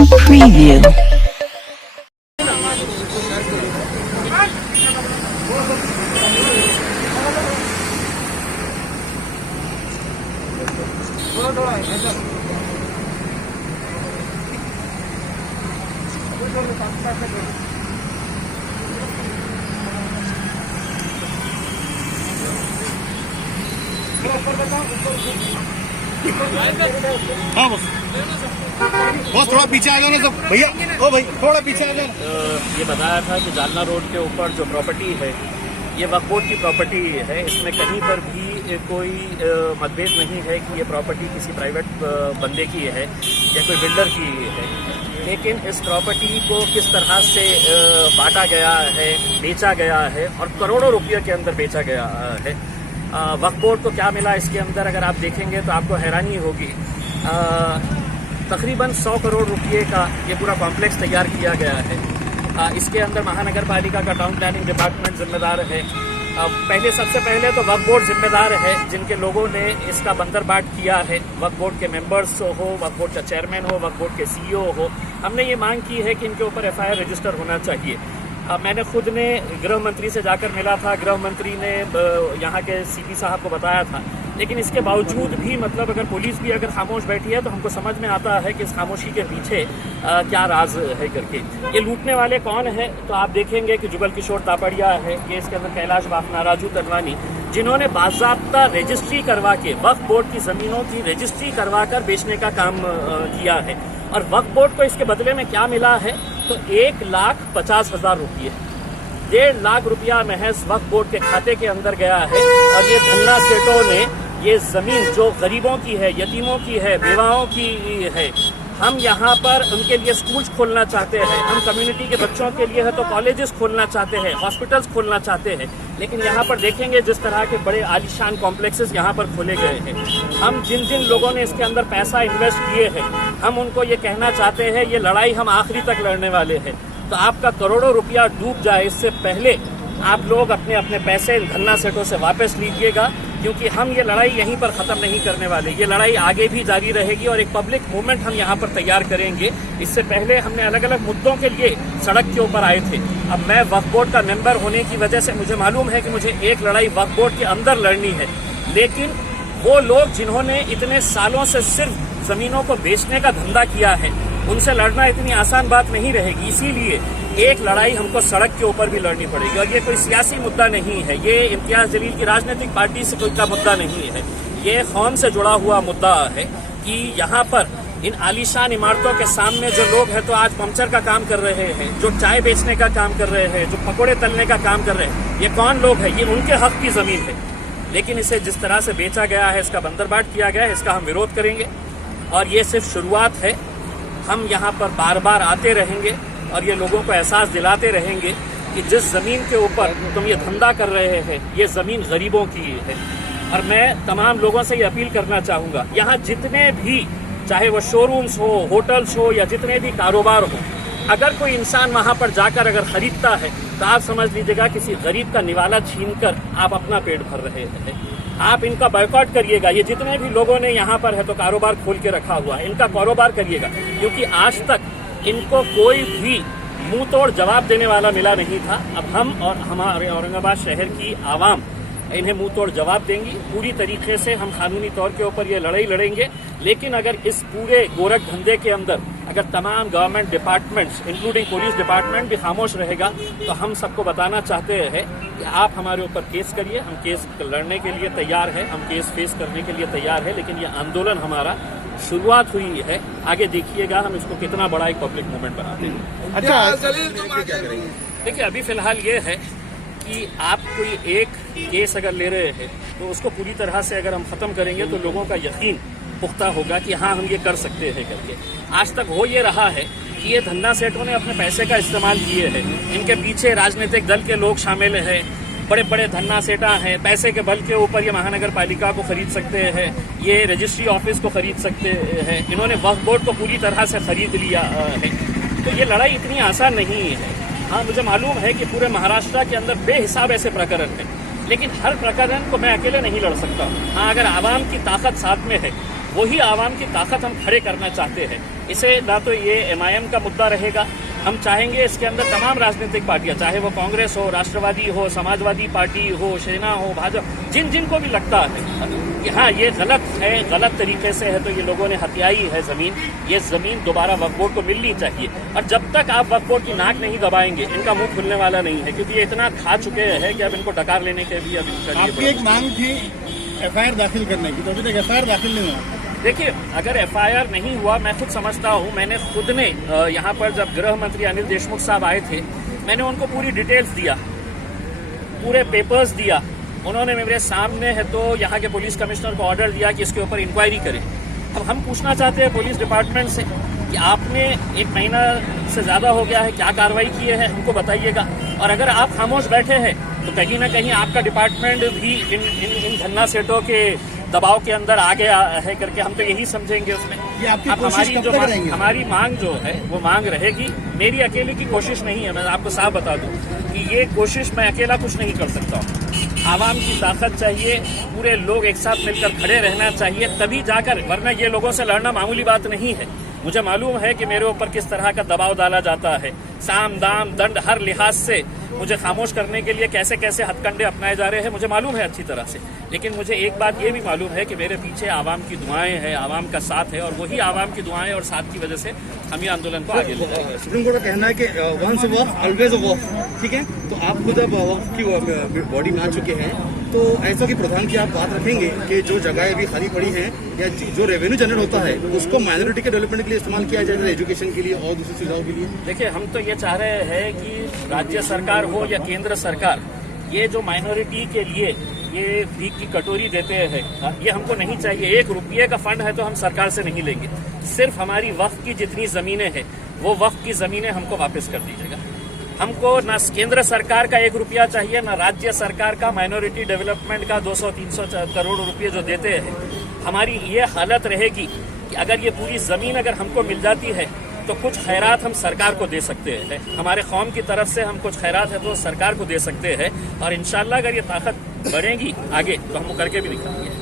Preview. हाँ बस थोड़ा पीछे आ जाना सब भैया। ओ भाई थोड़ा पीछे आ जाना। ये बताया था कि जालना रोड के ऊपर जो प्रॉपर्टी है ये वक्फ बोर्ड की प्रॉपर्टी है। इसमें कहीं पर भी कोई मतभेद नहीं है कि ये प्रॉपर्टी किसी प्राइवेट बंदे की है या कोई बिल्डर की है। लेकिन इस प्रॉपर्टी को किस तरह से बांटा गया है, बेचा गया है और करोड़ों रुपये के अंदर बेचा गया है। वक्फ बोर्ड को क्या मिला इसके अंदर अगर आप देखेंगे तो आपको हैरानी होगी। तकरीबन 100 करोड़ रुपये का ये पूरा कॉम्प्लेक्स तैयार किया गया है। इसके अंदर महानगर पालिका का टाउन प्लानिंग डिपार्टमेंट जिम्मेदार है। सबसे पहले तो वक्फ बोर्ड जिम्मेदार है, जिनके लोगों ने इसका बंदरबाट किया है। वक्फ बोर्ड के मेंबर्स हो, वक्फ बोर्ड का चेयरमैन हो, वक्फ बोर्ड के सीईओ हो। हमने ये मांग की है कि इनके ऊपर FIR रजिस्टर होना चाहिए। मैंने खुद ने गृह मंत्री से जाकर मिला था। गृह मंत्री ने यहाँ के CP साहब को बताया था। लेकिन इसके बावजूद भी मतलब अगर पुलिस भी अगर खामोश बैठी है तो हमको समझ में आता है कि इस खामोशी के पीछे क्या राज है करके। ये लूटने वाले कौन है तो आप देखेंगे कि जुगल किशोर तापड़िया है, ये इसके अंदर कैलाश बाफना, राजू तनवानी, जिन्होंने बाज़ाब्ता रजिस्ट्री करवा के वक्फ बोर्ड की ज़मीनों की रजिस्ट्री करवा कर बेचने का काम किया है। और वक्फ बोर्ड को इसके बदले में क्या मिला है तो 1,50,000 रुपये, 1.5 लाख रुपया महज वक्फ बोर्ड के खाते के अंदर गया है। और ये धन्ना सेठों ने ये जमीन जो गरीबों की है, यतीमों की है, बेवाओं की है, हम यहाँ पर उनके लिए स्कूल्स खोलना चाहते हैं, हम कम्युनिटी के बच्चों के लिए है तो कॉलेजेस खोलना चाहते हैं, हॉस्पिटल्स खोलना चाहते हैं। लेकिन यहाँ पर देखेंगे जिस तरह के बड़े आलीशान कॉम्प्लेक्सेस यहाँ पर खोले गए हैं। हम जिन जिन लोगों ने इसके अंदर पैसा इन्वेस्ट किए हैं, हम उनको ये कहना चाहते हैं ये लड़ाई हम आखिरी तक लड़ने वाले हैं। तो आपका करोड़ों रुपया डूब जाए इससे पहले आप लोग अपने अपने पैसे इन धन्ना सेठों से वापस लीजिएगा, क्योंकि हम ये लड़ाई यहीं पर ख़त्म नहीं करने वाले। ये लड़ाई आगे भी जारी रहेगी और एक पब्लिक मूवमेंट हम यहाँ पर तैयार करेंगे। इससे पहले हमने अलग अलग मुद्दों के लिए सड़क के ऊपर आए थे। अब मैं वक्फ बोर्ड का मेंबर होने की वजह से मुझे मालूम है कि मुझे एक लड़ाई वक्फ बोर्ड के अंदर लड़नी है। लेकिन वो लोग जिन्होंने इतने सालों से सिर्फ ज़मीनों को बेचने का धंधा किया है, उनसे लड़ना इतनी आसान बात नहीं रहेगी। इसीलिए एक लड़ाई हमको सड़क के ऊपर भी लड़नी पड़ेगी। और ये कोई सियासी मुद्दा नहीं है, ये इम्तियाज जलील की राजनीतिक पार्टी से कोई का मुद्दा नहीं है। ये कौम से जुड़ा हुआ मुद्दा है कि यहाँ पर इन आलीशान इमारतों के सामने जो लोग हैं तो आज पंचर का काम कर रहे हैं, जो चाय बेचने का काम कर रहे हैं, जो पकौड़े तलने का काम कर रहे हैं, ये कौन लोग हैं? ये उनके हक की ज़मीन है। लेकिन इसे जिस तरह से बेचा गया है, इसका बंदरबाट किया गया है, इसका हम विरोध करेंगे। और ये सिर्फ शुरुआत है। हम यहाँ पर बार बार आते रहेंगे और ये लोगों को एहसास दिलाते रहेंगे कि जिस ज़मीन के ऊपर तुम ये धंधा कर रहे हैं, ये ज़मीन गरीबों की है। और मैं तमाम लोगों से ये अपील करना चाहूँगा, यहाँ जितने भी चाहे वो शोरूम्स हो, होटल्स हो या जितने भी कारोबार हो, अगर कोई इंसान वहाँ पर जाकर अगर ख़रीदता है तो आप समझ लीजिएगा किसी गरीब का निवाला छीनकर आप अपना पेट भर रहे हैं। आप इनका बायकॉट करिएगा। ये जितने भी लोगों ने यहाँ पर है तो कारोबार खोल के रखा हुआ है, इनका कारोबार करिएगा, क्योंकि आज तक इनको कोई भी मुंह तोड़ जवाब देने वाला मिला नहीं था। अब हम और हमारे औरंगाबाद शहर की आवाम इन्हें मुंह तोड़ जवाब देंगी। पूरी तरीके से हम कानूनी तौर के ऊपर ये लड़ाई लड़ेंगे। लेकिन अगर इस पूरे गोरख धंधे के अंदर अगर तमाम government departments including police department भी खामोश रहेगा तो हम सबको बताना चाहते हैं कि आप हमारे ऊपर केस करिए। हम केस लड़ने के लिए तैयार हैं, हम केस फेस करने के लिए तैयार है। लेकिन ये आंदोलन हमारा शुरुआत हुई है, आगे देखिएगा हम इसको कितना बड़ा एक पब्लिक मूवमेंट बनाते हैं। अच्छा देखिए, अभी फिलहाल ये है कि आप कोई एक केस अगर ले रहे हैं तो उसको पूरी तरह से अगर हम ख़त्म करेंगे तो लोगों का यकीन पुख्ता होगा कि हाँ हम ये कर सकते हैं करके। आज तक हो ये रहा है कि ये धन्ना सेठों ने अपने पैसे का इस्तेमाल किए हैं। इनके पीछे राजनीतिक दल के लोग शामिल हैं, बड़े बड़े धन्ना सेठा हैं। पैसे के बल के ऊपर ये महानगर पालिका को खरीद सकते हैं, ये रजिस्ट्री ऑफिस को खरीद सकते हैं। इन्होंने वक्फ बोर्ड को पूरी तरह से खरीद लिया है। तो ये लड़ाई इतनी आसान नहीं है। हाँ, मुझे मालूम है कि पूरे महाराष्ट्र के अंदर बेहिसाब ऐसे प्रकरण हैं, लेकिन हर प्रकरण को मैं अकेले नहीं लड़ सकता। हाँ, अगर आवाम की ताकत साथ में है वही आवाम की ताकत हम खड़े करना चाहते हैं। इसे ना तो ये MIM का मुद्दा रहेगा, हम चाहेंगे इसके अंदर तमाम राजनीतिक पार्टियां, चाहे वो कांग्रेस हो, राष्ट्रवादी हो, समाजवादी पार्टी हो, सेना हो, भाजपा, जिनको भी लगता है कि हाँ ये गलत है, गलत तरीके से है, तो ये लोगों ने हथियाई है ज़मीन, ये ज़मीन दोबारा वक्फ बोर्ड को मिलनी चाहिए। और जब तक आप वक्फ बोर्ड की नाक नहीं दबाएंगे, इनका मुंह खुलने वाला नहीं है, क्योंकि ये इतना खा चुके हैं कि अब इनको डकार लेने के भी अब आपकी एक मांग थी FIR दाखिल करने की, तो अभी तक FIR दाखिल नहीं हुआ। देखिए, अगर FIR नहीं हुआ, मैं खुद समझता हूँ, मैंने खुद ने यहाँ पर जब गृह मंत्री अनिल देशमुख साहब आए थे, मैंने उनको पूरी डिटेल्स दिया, पूरे पेपर्स दिया, उन्होंने मेरे सामने है तो यहाँ के पुलिस कमिश्नर को ऑर्डर दिया कि इसके ऊपर इंक्वायरी करें। अब हम पूछना चाहते हैं पुलिस डिपार्टमेंट से कि आपने 1 महीना से ज़्यादा हो गया है, क्या कार्रवाई किए हैं, हमको बताइएगा। और अगर आप खामोश बैठे हैं तो कहीं ना कहीं आपका डिपार्टमेंट भी इन धन्ना सेठों के दबाव के अंदर आ गया है करके हम तो यही समझेंगे उसमें। ये आपकी अब कोशिश कब तक रहेंगी? हमारी मांग जो है वो मांग रहेगी, मेरी अकेले की कोशिश नहीं है। मैं आपको साफ बता दूं कि ये कोशिश मैं अकेला कुछ नहीं कर सकता हूँ। आवाम की ताकत चाहिए, पूरे लोग एक साथ मिलकर खड़े रहना चाहिए, तभी जाकर, वरना ये लोगों से लड़ना मामूली बात नहीं है। मुझे मालूम है कि मेरे ऊपर किस तरह का दबाव डाला जाता है, साम दाम दंड हर लिहाज से मुझे खामोश करने के लिए कैसे कैसे हथकंडे अपनाए जा रहे हैं, मुझे मालूम है अच्छी तरह से। लेकिन मुझे एक बात ये भी मालूम है कि मेरे पीछे आवाम की दुआएं हैं, आवाम का साथ है, और वही आवाम की दुआएं और साथ की वजह से हम ये आंदोलन को आगे ले जाएंगे। सुप्रीम कोर्ट का कहना है कि वंस वक्फ ऑलवेज वक्फ, ठीक है। तो आप खुद अब वक्फ की बॉडी में आ चुके हैं, तो ऐसा कि प्रधान की आप बात रखेंगे कि जो जगह अभी खाली पड़ी है या जो रेवेन्यू जनरेट होता है उसको माइनॉरिटी के डेवलपमेंट के लिए इस्तेमाल किया जाए, एजुकेशन के लिए और दूसरी सुविधाओं के लिए। देखिए, हम तो ये चाह रहे हैं कि राज्य सरकार हो या केंद्र सरकार, ये जो माइनॉरिटी के लिए ये भीख की कटोरी देते हैं, ये हमको नहीं चाहिए। 1 रुपये का फंड है तो हम सरकार से नहीं लेंगे, सिर्फ हमारी वक्फ की जितनी जमीनें हैं वो वक्फ की जमीनें हमको वापस कर दीजिएगा। हमको ना केंद्र सरकार का 1 रुपया चाहिए, ना राज्य सरकार का माइनॉरिटी डेवलपमेंट का 200-300 करोड़ रुपये जो देते हैं। हमारी ये हालत रहेगी कि अगर ये पूरी जमीन अगर हमको मिल जाती है तो कुछ खैरात हम सरकार को दे सकते हैं, हमारे कौम की तरफ से हम कुछ खैरात है तो सरकार को दे सकते हैं, और इंशाल्लाह अगर ये ताकत बढ़ेगी आगे तो हम करके भी दिखाएंगे।